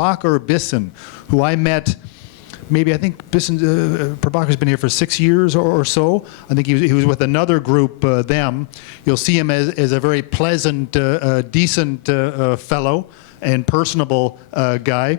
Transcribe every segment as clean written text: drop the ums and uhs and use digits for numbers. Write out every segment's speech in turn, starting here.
Prabhakar Bisen, who I met. Maybe I think Prabhakar's been here for 6 years or so. I think he was with another group, them. You'll see him as a very pleasant, decent fellow and personable guy.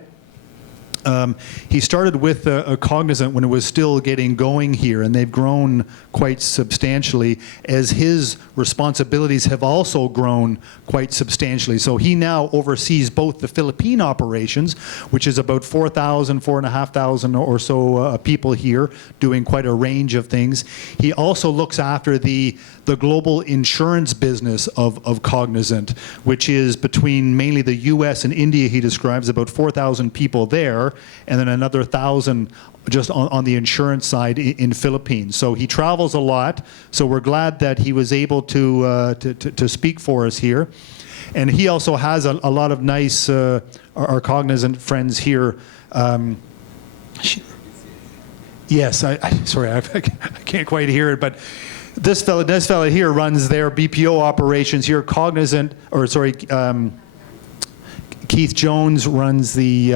He started with Cognizant when it was still getting going here, and they've grown quite substantially as his responsibilities have also grown quite substantially. So he now oversees both the Philippine operations, which is about 4,500 or so people here doing quite a range of things. He also looks after the global insurance business of Cognizant, which is between mainly the US and India, he describes, about 4,000 people there, and then another 1,000 just on the insurance side in Philippines. So he travels a lot, so we're glad that he was able to speak for us here. And he also has a lot of nice, our Cognizant friends here. Yes, sorry, I can't quite hear it, but this fella here runs their BPO operations here. Cognizant, or sorry, Keith Jones runs the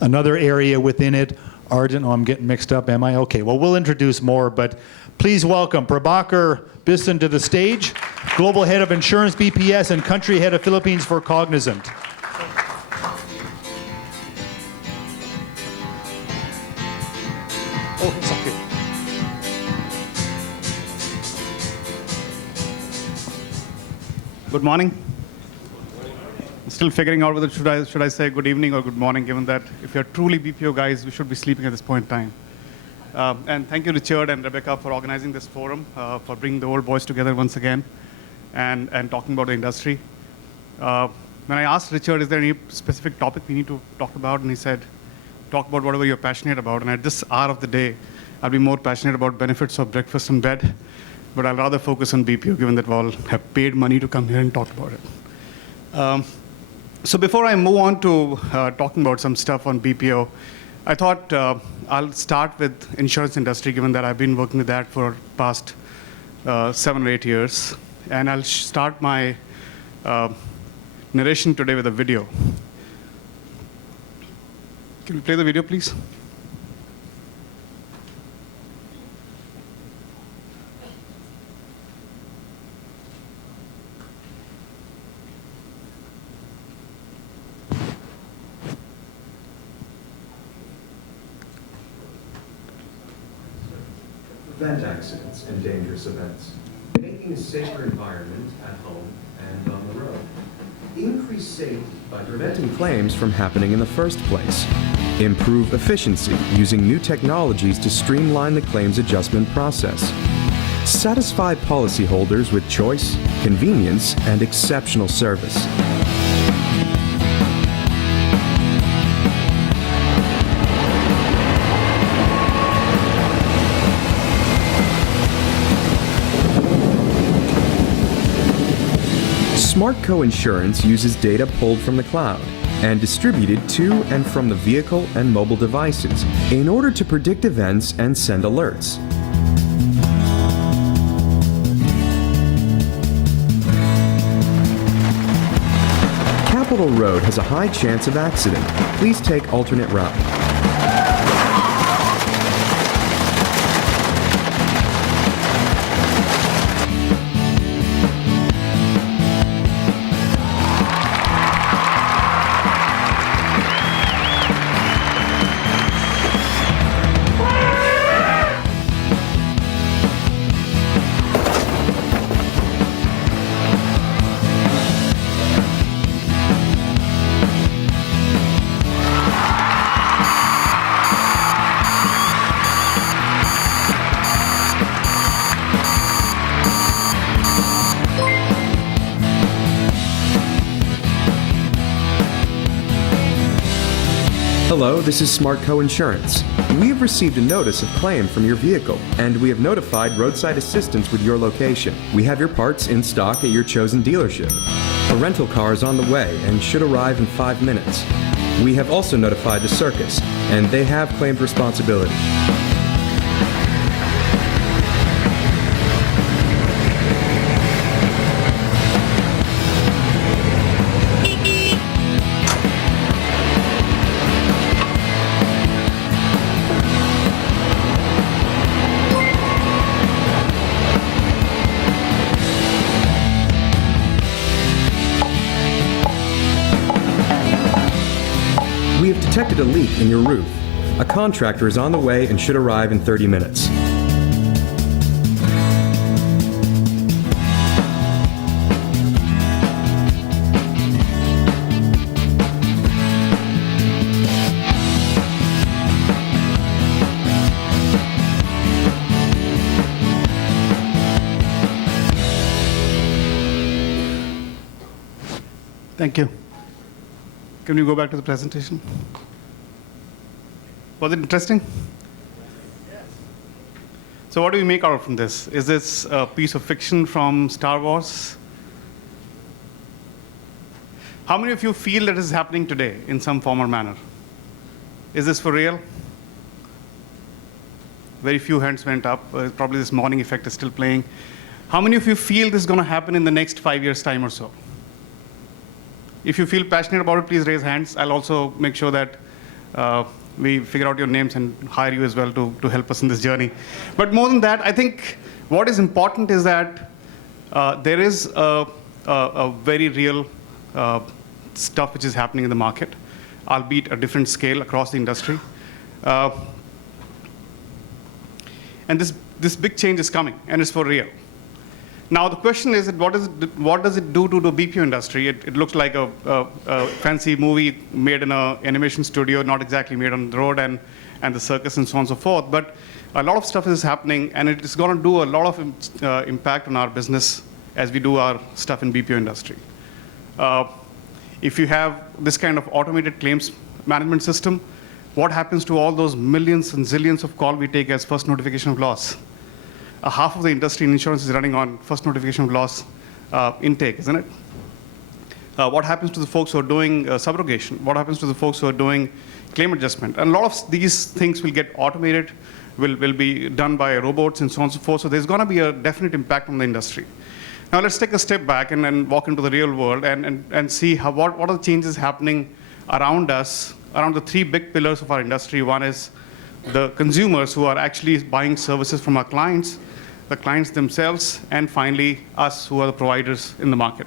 another area within it. Arden, oh, I'm getting mixed up, am I? Okay, well, we'll introduce more, but please welcome Prabhakar Bisen to the stage, Global Head of Insurance BPS and Country Head of Philippines for Cognizant. Oh, it's okay. Good morning. Still figuring out whether should I say good evening or good morning, given that if you're truly BPO guys, we should be sleeping at this point in time. And thank you, Richard and Rebecca, for organizing this forum, for bringing the old boys together once again, and talking about the industry. When I asked Richard, is there any specific topic we need to talk about, and he said, talk about whatever you're passionate about. And at this hour of the day, I'll be more passionate about benefits of breakfast in bed, but I'll rather focus on BPO, given that we all have paid money to come here and talk about it. So before I move on to talking about some stuff on BPO, I thought I'll start with insurance industry, given that I've been working with that for past 7 or 8 years. And I'll start my narration today with a video. Can we play the video, please? Prevent accidents and dangerous events, making a safer environment at home and on the road. Increase safety by preventing claims from happening in the first place. Improve efficiency using new technologies to streamline the claims adjustment process. Satisfy policyholders with choice, convenience, and exceptional service. Smart Coinsurance uses data pulled from the cloud and distributed to and from the vehicle and mobile devices in order to predict events and send alerts. Capitol Road has a high chance of accident. Please take alternate route. Hello, this is Smart Coinsurance. We have received a notice of claim from your vehicle, and we have notified roadside assistance with your location. We have your parts in stock at your chosen dealership. A rental car is on the way and should arrive in 5 minutes. We have also notified the circus, and they have claimed responsibility. detected a leak in your roof. A contractor is on the way and should arrive in 30 minutes. Thank you. Can we go back to the presentation? Was it interesting? Yes. So what do we make out from this? Is this a piece of fiction from Star Wars? How many of you feel that this is happening today in some form or manner? Is this for real? Very few hands went up. Probably this morning effect is still playing. How many of you feel this is going to happen in the next 5 years' time or so? If you feel passionate about it, please raise hands. I'll also make sure that we figure out your names and hire you as well to help us in this journey. But more than that, I think what is important is that there is a very real stuff which is happening in the market, albeit a different scale across the industry. And this big change is coming, and it's for real. Now the question is, what does it do to the BPO industry? It looks like a fancy movie made in an animation studio, not exactly made on the road and the circus and so on and so forth. But a lot of stuff is happening, and it is going to do a lot of impact on our business as we do our stuff in BPO industry. If you have this kind of automated claims management system, what happens to all those millions and zillions of calls we take as first notification of loss? Half of the industry in insurance is running on first notification of loss intake, isn't it? What happens to the folks who are doing subrogation? What happens to the folks who are doing claim adjustment? And a lot of these things will get automated, will be done by robots and so on and so forth. So there's going to be a definite impact on the industry. Now let's take a step back and then walk into the real world and see what are the changes happening around us, around the three big pillars of our industry. One is the consumers who are actually buying services from our clients, the clients themselves, and finally us who are the providers in the market.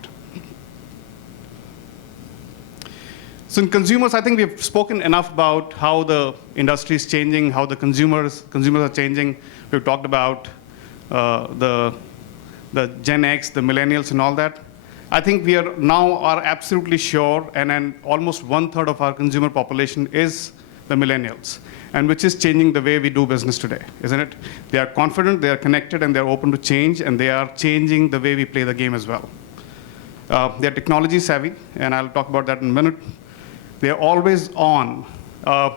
So in consumers, I think we've spoken enough about how the industry is changing, how the consumers are changing. We've talked about the Gen X, the Millennials and all that. I think we are absolutely sure, and almost 1/3 of our consumer population is the Millennials, and which is changing the way we do business today, isn't it? They are confident, they are connected, and they're open to change, and they are changing the way we play the game as well. They're technology savvy, and I'll talk about that in a minute. They're always on.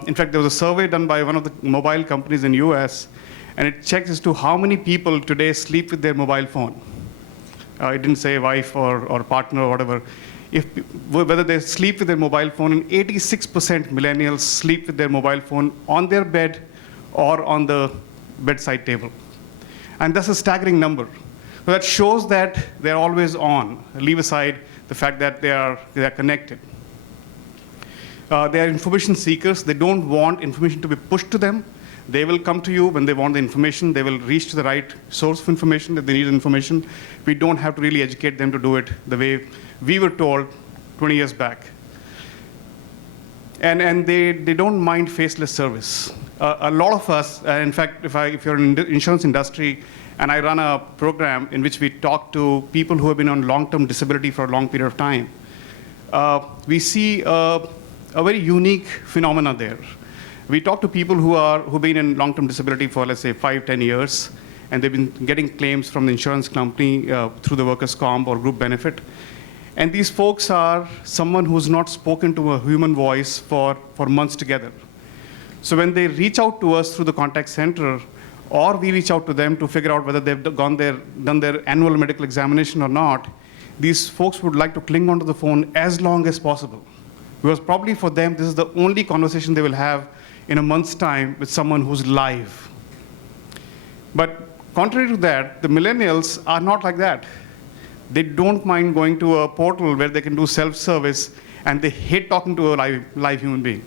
In fact, there was a survey done by one of the mobile companies in US, and it checks as to how many people today sleep with their mobile phone. It didn't say wife or partner or whatever. Whether they sleep with their mobile phone, and 86% millennials sleep with their mobile phone on their bed or on the bedside table. And that's a staggering number. So that shows that they're always on. Leave aside the fact that they are connected. They are information seekers. They don't want information to be pushed to them. They will come to you when they want the information. They will reach to the right source of information if they need information. We don't have to really educate them to do it the way we were told 20 years back. And they don't mind faceless service. A lot of us, in fact, if you're in the insurance industry, and I run a program in which we talk to people who have been on long-term disability for a long period of time, we see a very unique phenomena there. We talk to people who've been in long-term disability for, let's say, 5-10 years, and they've been getting claims from the insurance company through the workers' comp or group benefit. And these folks are someone who's not spoken to a human voice for months together. So when they reach out to us through the contact center, or we reach out to them to figure out whether they've done their annual medical examination or not, these folks would like to cling onto the phone as long as possible. Because probably for them, this is the only conversation they will have in a month's time with someone who's live. But contrary to that, the millennials are not like that. They don't mind going to a portal where they can do self-service, and they hate talking to a live human being.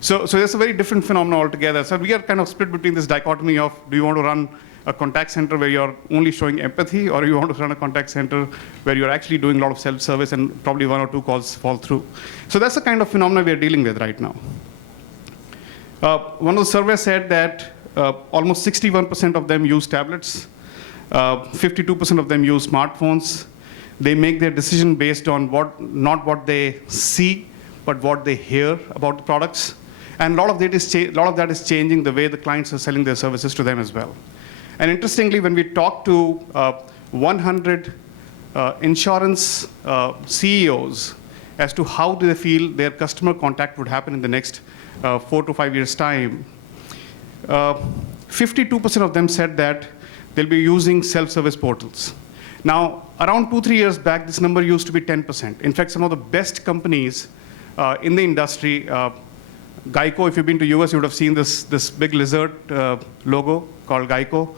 So there's a very different phenomenon altogether. So we are kind of split between this dichotomy of, do you want to run a contact center where you're only showing empathy, or you want to run a contact center where you're actually doing a lot of self-service and probably 1 or 2 calls fall through. So that's the kind of phenomena we're dealing with right now. One of the surveys said that almost 61% of them use tablets, 52% of them use smartphones. They make their decision based on not what they see, but what they hear about the products. And a lot of that is changing the way the clients are selling their services to them as well. And interestingly, when we talk to 100 insurance CEOs as to how do they feel their customer contact would happen in the next 4 to 5 years' time, 52% of them said that they'll be using self-service portals. Now, around 2-3 years back, this number used to be 10%. In fact, some of the best companies in the industry, Geico, if you've been to US, you would have seen this big lizard logo called Geico.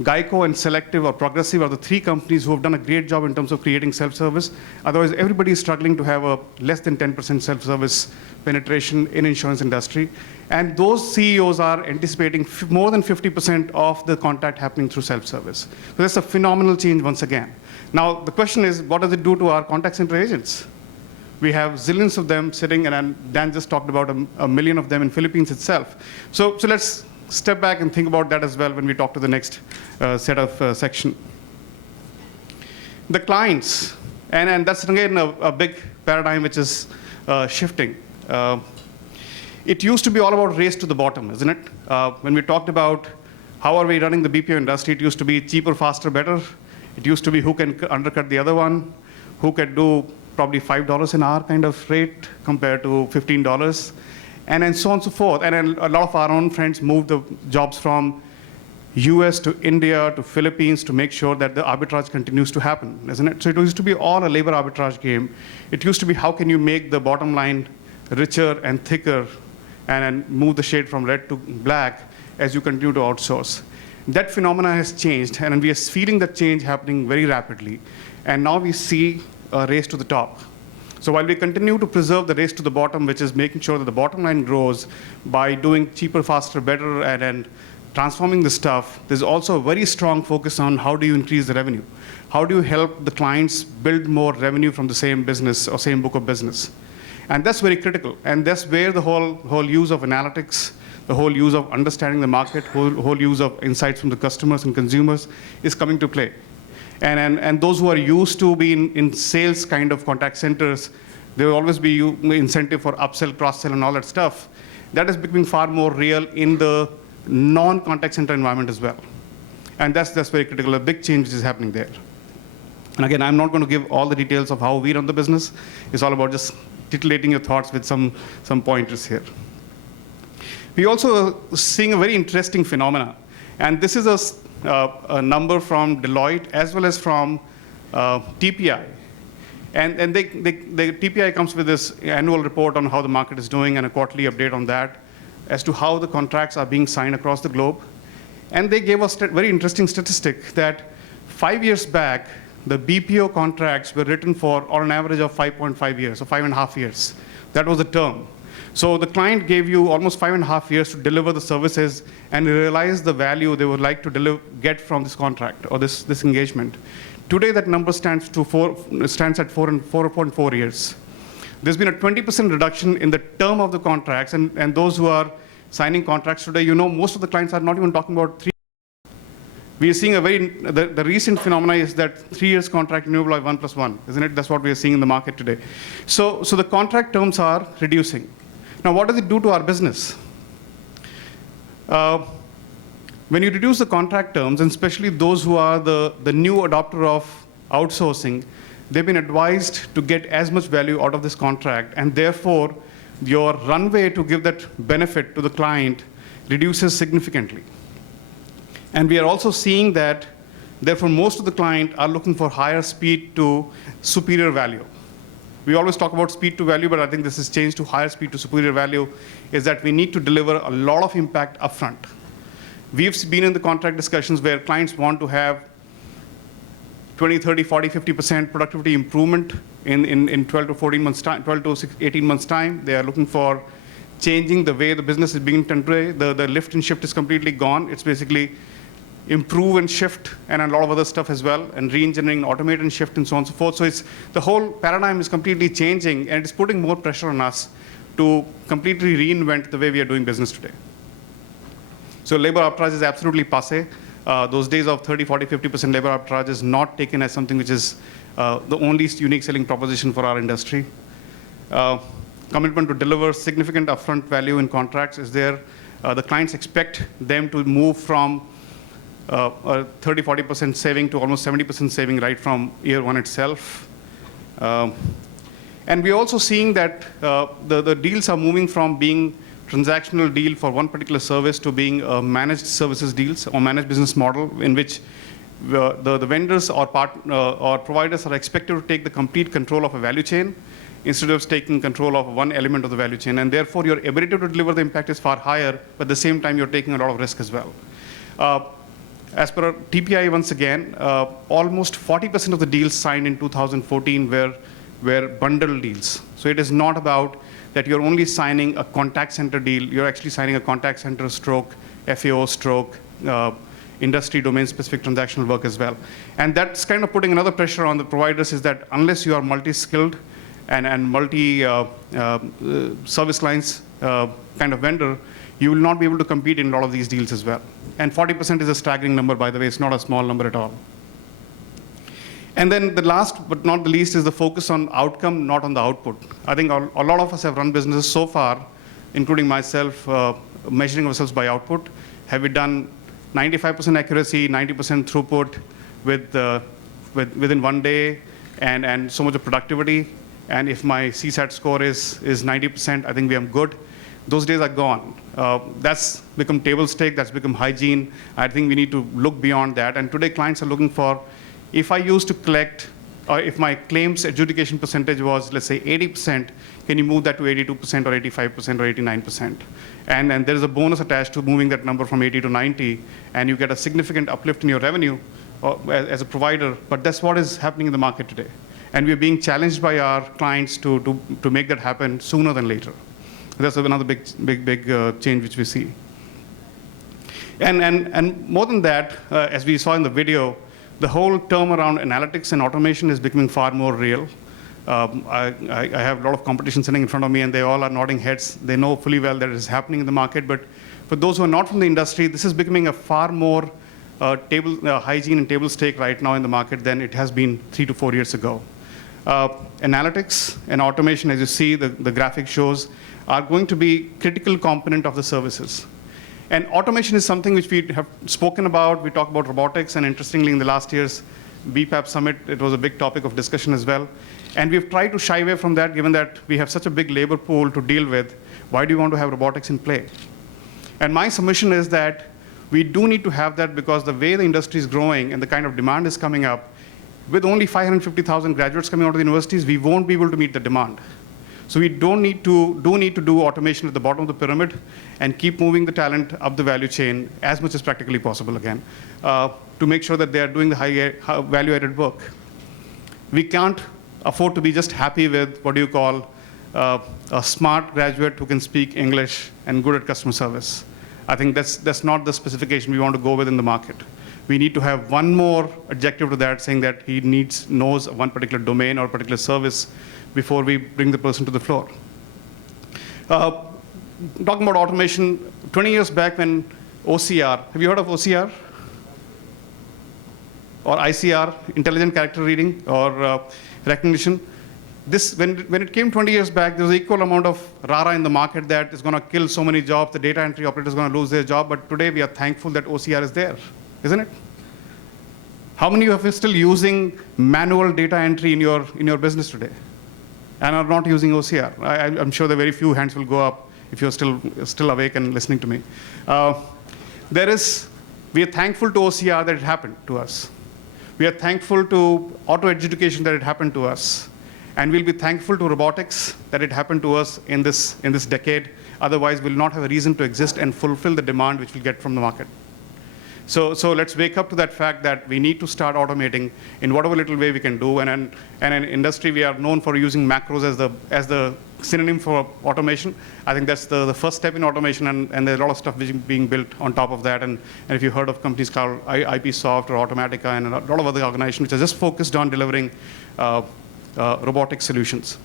Geico and Selective or Progressive are the 3 companies who have done a great job in terms of creating self-service. Otherwise, everybody is struggling to have a less than 10% self-service penetration in insurance industry. And those CEOs are anticipating more than 50% of the contact happening through self-service. So that's a phenomenal change once again. Now, the question is, what does it do to our contact center agents? We have zillions of them sitting, and Dan just talked about a million of them in Philippines itself. So let's step back and think about that as well when we talk to the next set of section. The clients, and that's again a big paradigm which is shifting. It used to be all about race to the bottom, isn't it? When we talked about how are we running the BPO industry, it used to be cheaper, faster, better. It used to be who can undercut the other one, who can do probably $5 an hour kind of rate compared to $15, and so on and so forth. And then a lot of our own friends moved the jobs from US to India to Philippines to make sure that the arbitrage continues to happen, isn't it? So it used to be all a labor arbitrage game. It used to be how can you make the bottom line richer and thicker and move the shade from red to black as you continue to outsource. That phenomena has changed, and we are feeling that change happening very rapidly. And now we see a race to the top. So while we continue to preserve the race to the bottom, which is making sure that the bottom line grows by doing cheaper, faster, better, and transforming the stuff, there's also a very strong focus on how do you increase the revenue? How do you help the clients build more revenue from the same business or same book of business? And that's very critical. And that's where the whole use of analytics, the whole use of understanding the market, whole use of insights from the customers and consumers is coming to play. And those who are used to being in sales kind of contact centers, there will always be incentive for upsell, cross-sell, and all that stuff. That is becoming far more real in the non-contact center environment as well. And that's very critical. A big change is happening there. And again, I'm not going to give all the details of how we run the business. It's all about just titillating your thoughts with some pointers here. We also are seeing a very interesting phenomena. And this is a number from Deloitte as well as from TPI. And the TPI comes with this annual report on how the market is doing and a quarterly update on that as to how the contracts are being signed across the globe. And they gave us a very interesting statistic that 5 years back, the BPO contracts were written for on an average of 5.5 years, or 5.5 years. That was the term. So the client gave you almost 5.5 years to deliver the services and realize the value they would like to get from this contract or this engagement. Today, that number stands at 4.4 years. There's been a 20% reduction in the term of the contracts, and those who are signing contracts today, you know, most of the clients are not even talking about 3. We are seeing the recent phenomena is that 3 years contract renewable by 1+1, isn't it? That's what we are seeing in the market today. So the contract terms are reducing. Now, what does it do to our business? When you reduce the contract terms, and especially those who are the new adopter of outsourcing, they've been advised to get as much value out of this contract, and therefore, your runway to give that benefit to the client reduces significantly. And we are also seeing that, therefore, most of the clients are looking for higher speed to superior value. We always talk about speed to value, but I think this has changed to higher speed to superior value, is that we need to deliver a lot of impact upfront. We've been in the contract discussions where clients want to have 20, 30, 40, 50% productivity improvement in 12 to 14 months time, 12 to 18 months time. They are looking for changing the way the business is being done today. The lift and shift is completely gone. It's basically improve and shift, and a lot of other stuff as well, and re-engineering, automate and shift, and so on and so forth. So it's the whole paradigm is completely changing, and it's putting more pressure on us to completely reinvent the way we are doing business today. So labor arbitrage is absolutely passé. Those days of 30, 40, 50% labor arbitrage is not taken as something which is the only unique selling proposition for our industry. Commitment to deliver significant upfront value in contracts is there. The clients expect them to move from a 30, 40% saving to almost 70% saving right from year one itself. And we're also seeing that the deals are moving from being transactional deal for one particular service to being managed services deals or managed business model in which the vendors or providers are expected to take the complete control of a value chain instead of taking control of one element of the value chain. And therefore, your ability to deliver the impact is far higher, but at the same time, you're taking a lot of risk as well. As per TPI, once again, almost 40% of the deals signed in 2014 were bundle deals. So it is not about that you're only signing a contact center deal, you're actually signing a contact center stroke, FAO stroke, industry domain-specific transactional work as well. And that's kind of putting another pressure on the providers is that unless you are multi-skilled and multi-service lines kind of vendor, you will not be able to compete in a lot of these deals as well. And 40% is a staggering number, by the way. It's not a small number at all. And then the last but not the least is the focus on outcome, not on the output. I think a lot of us have run businesses so far, including myself, measuring ourselves by output. Have we done 95% accuracy, 90% throughput within one day, and so much of productivity? And if my CSAT score is 90%, I think we are good. Those days are gone. That's become table stake, that's become hygiene. I think we need to look beyond that. And today clients are looking for, if I used to collect, or if my claims adjudication percentage was, let's say, 80%, can you move that to 82% or 85% or 89%? And there's a bonus attached to moving that number from 80 to 90, and you get a significant uplift in your revenue as a provider, but that's what is happening in the market today. And we're being challenged by our clients to make that happen sooner than later. That's another big change which we see. And more than that, as we saw in the video, the whole term around analytics and automation is becoming far more real. I have a lot of competition sitting in front of me, and they all are nodding heads. They know fully well that it is happening in the market. But for those who are not from the industry, this is becoming a far more hygiene and table stake right now in the market than it has been 3 to 4 years ago. Analytics and automation, as you see, the graphic shows, are going to be critical component of the services. And automation is something which we have spoken about. We talk about robotics, and interestingly, in the last year's BPAP summit, it was a big topic of discussion as well. And we've tried to shy away from that, given that we have such a big labor pool to deal with. Why do you want to have robotics in play? And my submission is that we do need to have that because the way the industry is growing and the kind of demand is coming up, with only 550,000 graduates coming out of the universities, we won't be able to meet the demand. So we need to do automation at the bottom of the pyramid and keep moving the talent up the value chain as much as practically possible again, to make sure that they are doing the high value-added work. We can't afford to be just happy with what you call a smart graduate who can speak English and good at customer service. I think that's not the specification we want to go with in the market. We need to have one more adjective to that, saying that he knows one particular domain or particular service before we bring the person to the floor. Talking about automation, 20 years back when OCR, have you heard of OCR? Or ICR, intelligent character reading or recognition? When it came 20 years back, there was an equal amount of rara in the market that is going to kill so many jobs, the data entry operator is going to lose their job, but today we are thankful that OCR is there, isn't it? How many of you are still using manual data entry in your business today and are not using OCR? I'm sure that very few hands will go up if you're still awake and listening to me. We are thankful to OCR that it happened to us. We are thankful to auto adjudication that it happened to us. And we'll be thankful to robotics that it happened to us in this decade. Otherwise, we'll not have a reason to exist and fulfill the demand which we'll get from the market. So let's wake up to that fact that we need to start automating in whatever little way we can do. And in industry, we are known for using macros as the synonym for automation. I think that's the first step in automation, and there's a lot of stuff being built on top of that. And if you've heard of companies called IPsoft or Automatica and a lot of other organizations which are just focused on delivering robotic solutions.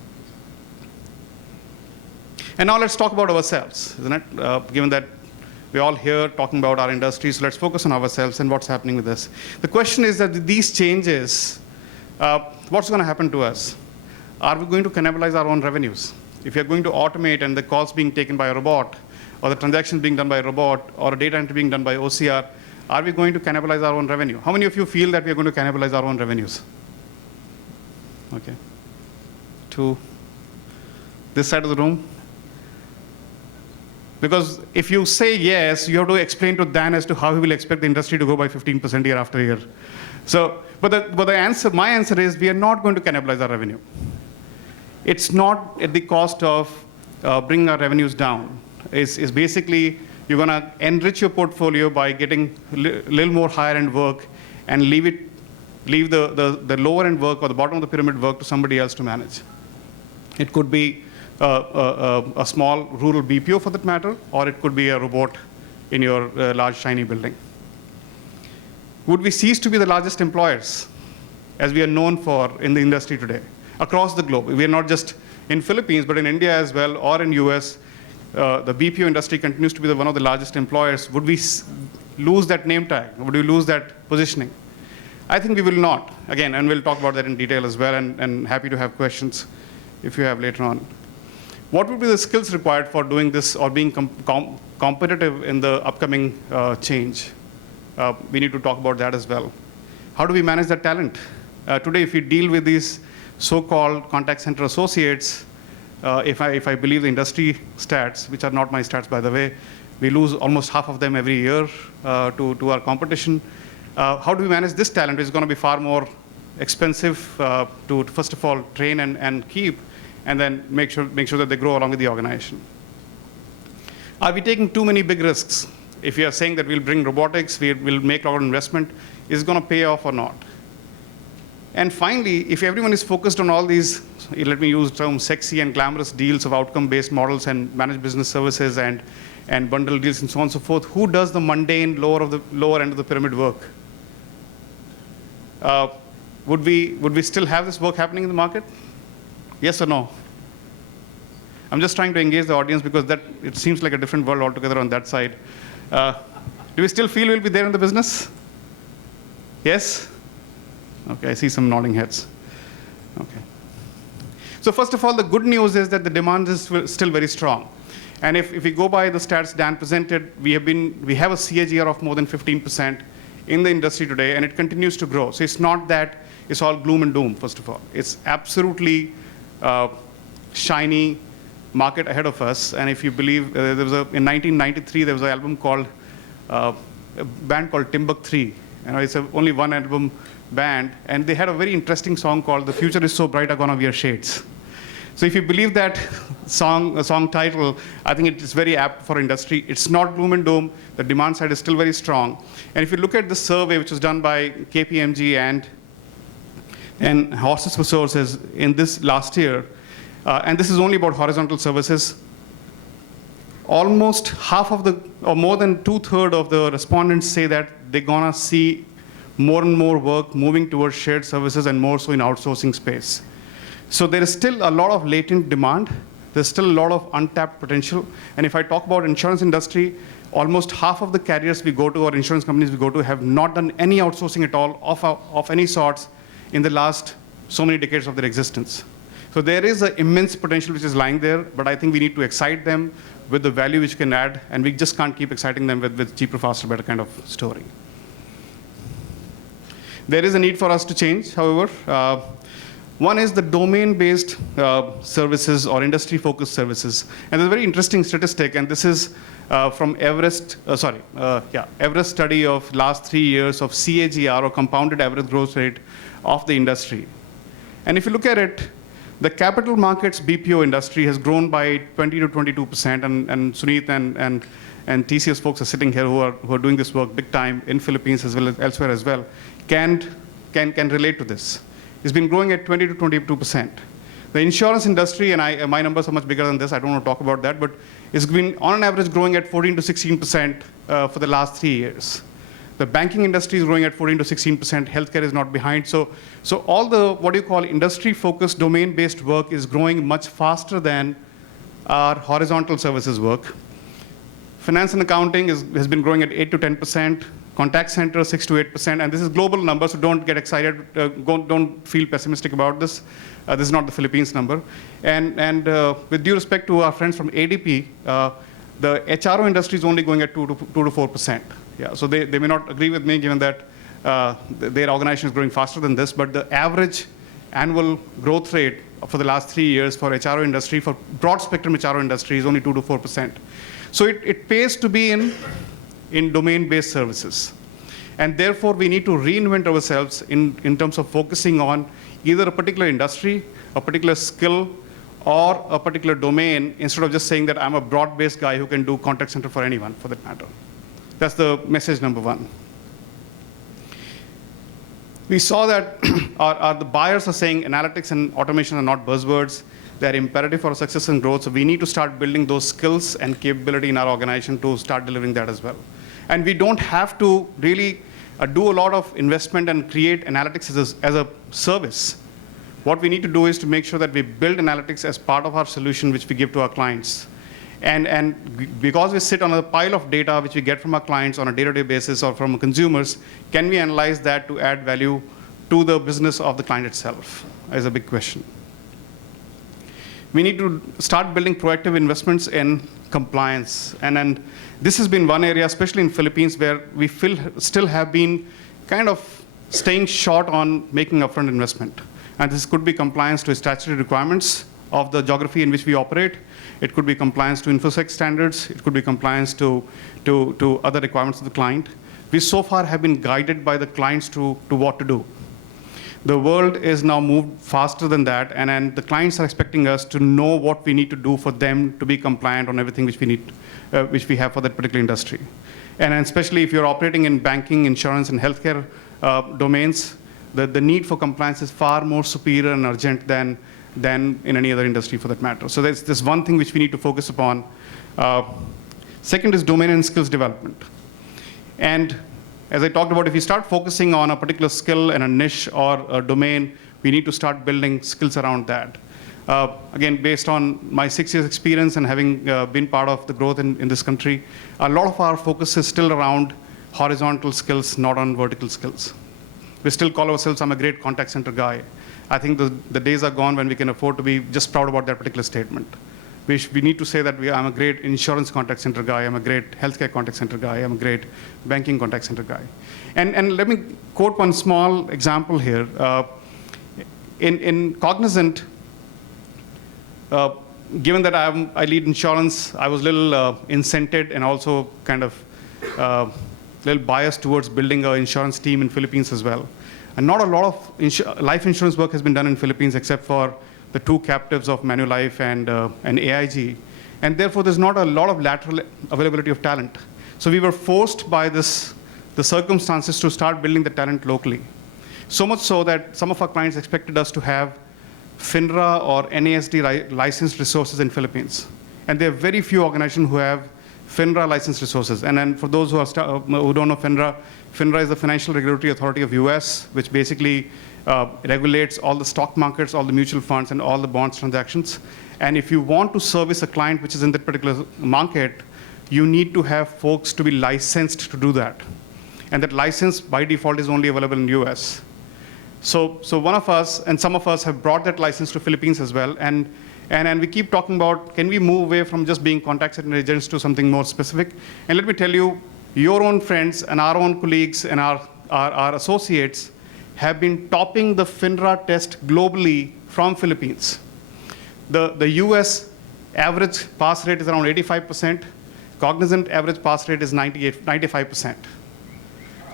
And now let's talk about ourselves, isn't it? Given that we're all here talking about our industry, so let's focus on ourselves and what's happening with this. The question is that these changes, what's going to happen to us? Are we going to cannibalize our own revenues? If you're going to automate and the calls being taken by a robot, or the transactions being done by a robot, or a data entry being done by OCR, are we going to cannibalize our own revenue? How many of you feel that we are going to cannibalize our own revenues? Okay. 2. This side of the room? Because if you say yes, you have to explain to Dan as to how he will expect the industry to go by 15% year after year. So, but the answer, my answer is we are not going to cannibalize our revenue. It's not at the cost of bringing our revenues down. It's basically you're going to enrich your portfolio by getting a little more higher end work and leave the lower end work or the bottom of the pyramid work to somebody else to manage. It could be a small rural BPO for that matter, or it could be a robot in your large shiny building. Would we cease to be the largest employers, as we are known for in the industry today, across the globe? We are not just in Philippines, but in India as well, or in US. The BPO industry continues to be one of the largest employers. Would we lose that name tag? Would we lose that positioning? I think we will not. Again, and we'll talk about that in detail as well, and happy to have questions if you have later on. What would be the skills required for doing this or being competitive in the upcoming change? We need to talk about that as well. How do we manage that talent? Today, if we deal with these so-called contact center associates, if I believe the industry stats, which are not my stats, by the way, we lose almost half of them every year to our competition. How do we manage this talent? It's going to be far more expensive to first of all, train and keep, and then make sure that they grow along with the organization. Are we taking too many big risks? If we are saying that we'll bring robotics, we'll make a lot of investment, is it going to pay off or not? And finally, if everyone is focused on all these, let me use the term sexy and glamorous deals of outcome-based models and managed business services and bundle deals and so on and so forth, who does the mundane lower end of the pyramid work? Would we still have this work happening in the market? Yes or no? I'm just trying to engage the audience because it seems like a different world altogether on that side. Do we still feel we'll be there in the business? Yes? Okay, I see some nodding heads. Okay. So first of all, the good news is that the demand is still very strong. And if we go by the stats Dan presented, we have a CAGR of more than 15% in the industry today, and it continues to grow. So it's not that it's all gloom and doom, first of all. It's absolutely shiny market ahead of us. And if you believe, in 1993, there was an album called, a band called Timbuk3. It's only one album band, and they had a very interesting song called "The Future Is So Bright I'm Gonna Wear Shades." So if you believe that song title, I think it is very apt for industry. It's not gloom and doom. The demand side is still very strong. And if you look at the survey, which was done by KPMG and Horses for Sources in this last year, and this is only about horizontal services, almost half of or more than 2/3 of the respondents say that they're gonna see more and more work moving towards shared services and more so in outsourcing space. So there is still a lot of latent demand. There's still a lot of untapped potential. And if I talk about insurance industry, almost half of the carriers we go to or insurance companies we go to have not done any outsourcing at all of any sorts in the last so many decades of their existence. So there is an immense potential which is lying there, but I think we need to excite them with the value which can add, and we just can't keep exciting them with cheaper, faster, better kind of story. There is a need for us to change, however. One is the domain-based services or industry-focused services. And there's a very interesting statistic, and this is from Everest study of last 3 years of CAGR, or compounded average growth rate of the industry. And if you look at it, the capital markets BPO industry has grown by 20 to 22%, and Suneet and TCS folks are sitting here who are doing this work big time in Philippines as well as elsewhere as well, can relate to this. It's been growing at 20 to 22%. The insurance industry, and my numbers are much bigger than this, I don't want to talk about that, but it's been on an average growing at 14 to 16% for the last 3 years. The banking industry is growing at 14 to 16%. Healthcare is not behind. So all the, what you call industry-focused, domain-based work is growing much faster than our horizontal services work. Finance and accounting has been growing at 8 to 10%. Contact center, 6 to 8%. And this is global numbers, so don't get excited. Don't feel pessimistic about this. This is not the Philippines number. And with due respect to our friends from ADP, the HRO industry is only going at 2 to 4%. Yeah, so they may not agree with me given that their organization is growing faster than this, but the average annual growth rate for the last 3 years for HRO industry, for broad spectrum HRO industry, is only 2 to 4%. So it pays to be in domain-based services. And therefore, we need to reinvent ourselves in terms of focusing on either a particular industry, a particular skill, or a particular domain, instead of just saying that I'm a broad-based guy who can do contact center for anyone, for that matter. That's the message number one. We saw that the buyers are saying analytics and automation are not buzzwords. They're imperative for success and growth. So we need to start building those skills and capability in our organization to start delivering that as well. And we don't have to really do a lot of investment and create analytics as a service. What we need to do is to make sure that we build analytics as part of our solution, which we give to our clients. And because we sit on a pile of data which we get from our clients on a day-to-day basis or from consumers, can we analyze that to add value to the business of the client itself? Is a big question. We need to start building proactive investments in compliance. And this has been one area, especially in Philippines, where we still have been kind of staying short on making upfront investment. And this could be compliance to statutory requirements of the geography in which we operate. It could be compliance to InfoSec standards. It could be compliance to other requirements of the client. We so far have been guided by the clients to what to do. The world is now moved faster than that, and the clients are expecting us to know what we need to do for them to be compliant on everything which we need, which we have for that particular industry. And especially if you're operating in banking, insurance, and healthcare domains, the need for compliance is far more superior and urgent than in any other industry for that matter. So there's one thing which we need to focus upon. Second is domain and skills development. And as I talked about, if you start focusing on a particular skill and a niche or a domain, we need to start building skills around that. Again, based on my 6 years experience and having been part of the growth in this country, a lot of our focus is still around horizontal skills, not on vertical skills. We still call ourselves, I'm a great contact center guy. I think the days are gone when we can afford to be just proud about that particular statement. We need to say that I'm a great insurance contact center guy, I'm a great healthcare contact center guy, I'm a great banking contact center guy. And let me quote one small example here. In Cognizant, given that I lead insurance, I was a little incented and also kind of a little biased towards building an insurance team in Philippines as well. And not a lot of life insurance work has been done in Philippines except for the two captives of Manulife and AIG. And therefore, there's not a lot of lateral availability of talent. So we were forced by the circumstances to start building the talent locally. So much so that some of our clients expected us to have Finra or NASD licensed resources in Philippines. And there are very few organizations who have Finra licensed resources. And then for those who don't know Finra, Finra is the Financial Regulatory Authority of US, which basically regulates all the stock markets, all the mutual funds, and all the bonds transactions. And if you want to service a client which is in that particular market, you need to have folks to be licensed to do that. And that license, by default, is only available in US. So one of us, and some of us, have brought that license to Philippines as well. And we keep talking about, can we move away from just being contact center agents to something more specific? And let me tell you, your own friends and our own colleagues and our associates have been topping the Finra test globally from Philippines. The US average pass rate is around 85%. Cognizant average pass rate is 95%.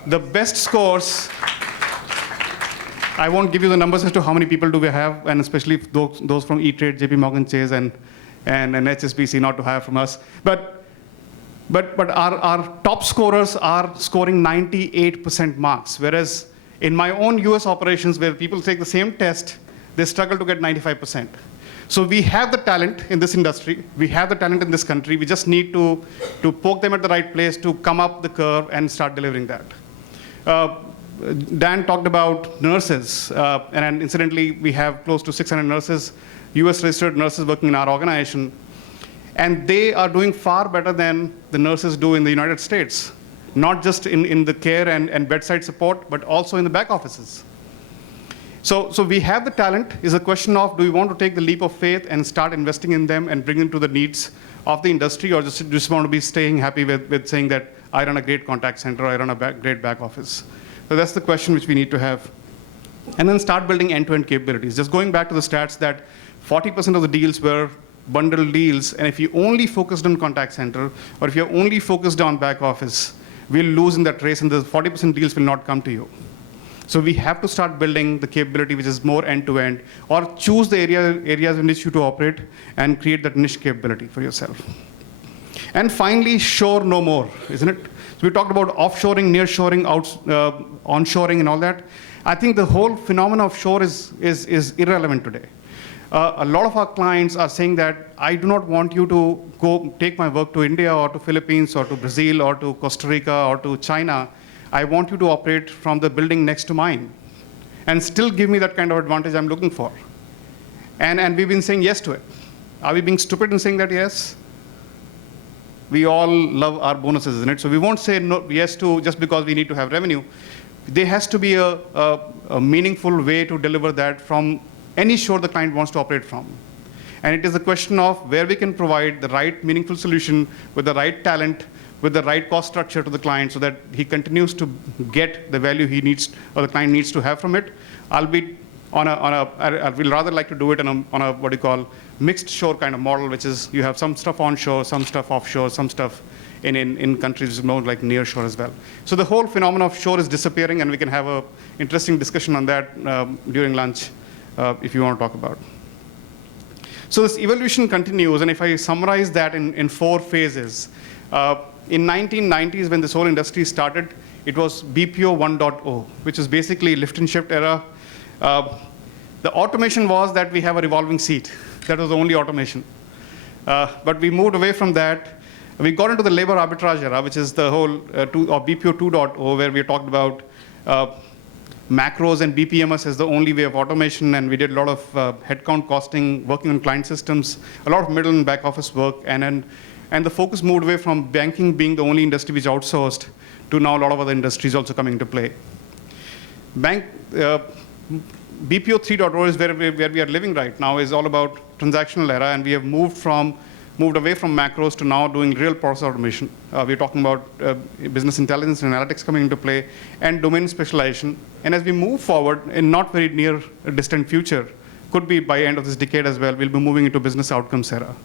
The best scores, I won't give you the numbers as to how many people do we have, and especially those from E-Trade, JP Morgan Chase, and HSBC, not to hire from us. But our top scorers are scoring 98% marks, whereas in my own US operations, where people take the same test, they struggle to get 95%. So we have the talent in this industry. We have the talent in this country. We just need to poke them at the right place to come up the curve and start delivering that. Dan talked about nurses. And incidentally, we have close to 600 nurses, US-registered nurses working in our organization. And they are doing far better than the nurses do in the United States, not just in the care and bedside support, but also in the back offices. So we have the talent. It's a question of, do we want to take the leap of faith and start investing in them and bring them to the needs of the industry, or just want to be staying happy with saying that I run a great contact center, I run a great back office. So that's the question which we need to have. And then start building end-to-end capabilities. Just going back to the stats that 40% of the deals were bundled deals, and if you only focused on contact center, or if you're only focused on back office, we'll lose in that race, and the 40% deals will not come to you. So we have to start building the capability which is more end-to-end, or choose the areas in which you to operate and create that niche capability for yourself. And finally, shore no more, isn't it? So we talked about offshoring, nearshoring, onshoring, and all that. I think the whole phenomenon of shore is irrelevant today. A lot of our clients are saying that I do not want you to go take my work to India or to Philippines or to Brazil or to Costa Rica or to China. I want you to operate from the building next to mine and still give me that kind of advantage I'm looking for. And we've been saying yes to it. Are we being stupid in saying that yes? We all love our bonuses, isn't it? So we won't say no, yes to just because we need to have revenue. There has to be a meaningful way to deliver that from any shore the client wants to operate from. And it is a question of where we can provide the right meaningful solution with the right talent, with the right cost structure to the client so that he continues to get the value he needs or the client needs to have from it. I will rather like to do it on a what you call mixed shore kind of model, which is you have some stuff onshore, some stuff offshore, some stuff in countries more like near shore as well. So the whole phenomenon of shore is disappearing, and we can have an interesting discussion on that during lunch if you want to talk about. So this evolution continues, and if I summarize that in 4 phases, in 1990s when this whole industry started, it was BPO 1.0, which is basically lift and shift era. The automation was that we have a revolving seat. That was the only automation. But we moved away from that. We got into the labor arbitrage era, which is the whole BPO 2.0, where we talked about macros and BPMS as the only way of automation, and we did a lot of headcount costing, working on client systems, a lot of middle and back office work, and the focus moved away from banking being the only industry which outsourced to now a lot of other industries also coming into play. BPO 3.0 is where we are living right now, is all about transactional era, and we have moved away from macros to now doing real process automation. We're talking about business intelligence and analytics coming into play, and domain specialization. And as we move forward, in not very near distant future, could be by end of this decade as well, we'll be moving into business outcomes era.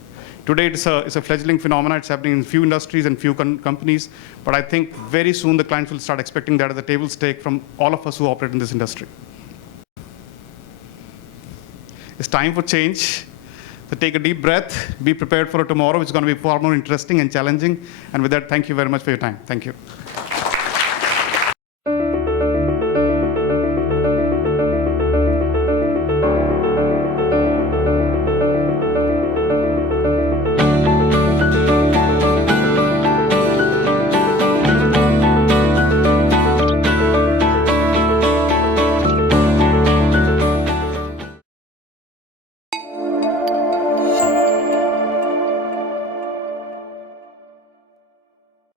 Today, it's a fledgling phenomenon. It's happening in few industries and few companies, but I think very soon the clients will start expecting that as a table stake from all of us who operate in this industry. It's time for change. So take a deep breath, be prepared for a tomorrow, which is going to be far more interesting and challenging. And with that, thank you very much for your time. Thank you.